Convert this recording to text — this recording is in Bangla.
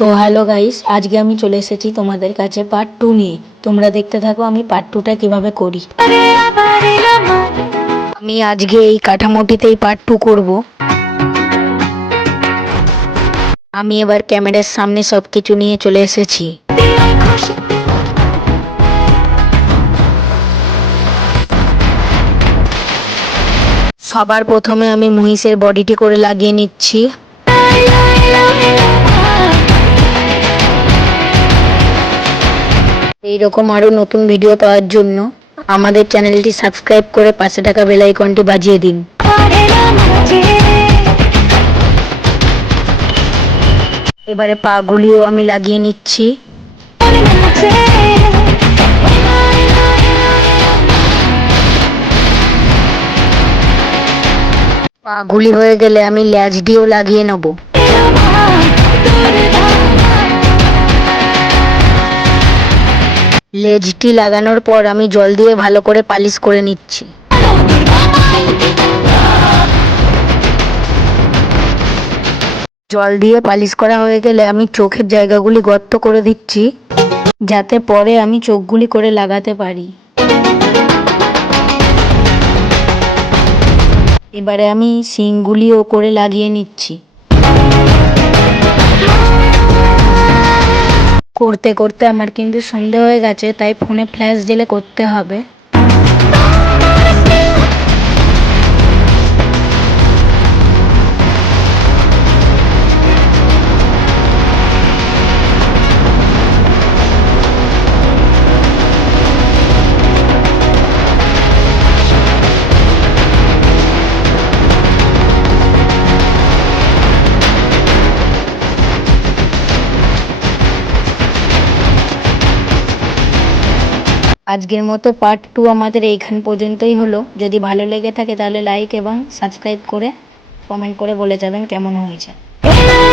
তো হ্যালো গাইস, আজকে আমি চলে এসেছি তোমাদের কাছে পার্ট 2 নিয়ে। তোমরা দেখতে থাকো আমি পার্ট 2টা কিভাবে করি। আমি আজকে এই কাঠামোটিতেই পার্ট 2 করব। আমি এবার ক্যামেরার সামনে সবকিছু নিয়ে চলে এসেছি। সবার প্রথমে আমি মহিষের বডিটি করে লাগিয়ে নিচ্ছি। এইরকম আরো নতুন ভিডিও পাওয়ার জন্য আমাদের চ্যানেলটি সাবস্ক্রাইব করে পাশে থাকা বেল আইকনটি বাজিয়ে দিন। এবারে পাগুলিও আমি লাগিয়ে নিচ্ছি। পাগুলি হয়ে গেলে আমি ল্যাজ দিয়েও লাগিয়ে নেব। লেজটি লাগানোর পর আমি জল দিয়ে ভালো করে পালিশ করে নিচ্ছি। জল দিয়ে পালিশ করা হয়ে গেলে আমি চোখের জায়গাগুলি গর্ত করে দিচ্ছি, যাতে পরে আমি চোখগুলি করে লাগাতে পারি। এবারে আমি শিংগুলিও করে লাগিয়ে নিচ্ছি। করতে করতে আমার কিন্তু সন্ধে হয়ে গেছে, তাই ফোনে ফ্ল্যাশ দিলে করতে হবে। আজকের মতো পার্ট 2 আমাদের এইখান পর্যন্তই হলো। যদি ভালো লেগে থাকে তাহলে লাইক এবং সাবস্ক্রাইব করে কমেন্ট করে বলে যাবেন কেমন হয়েছে।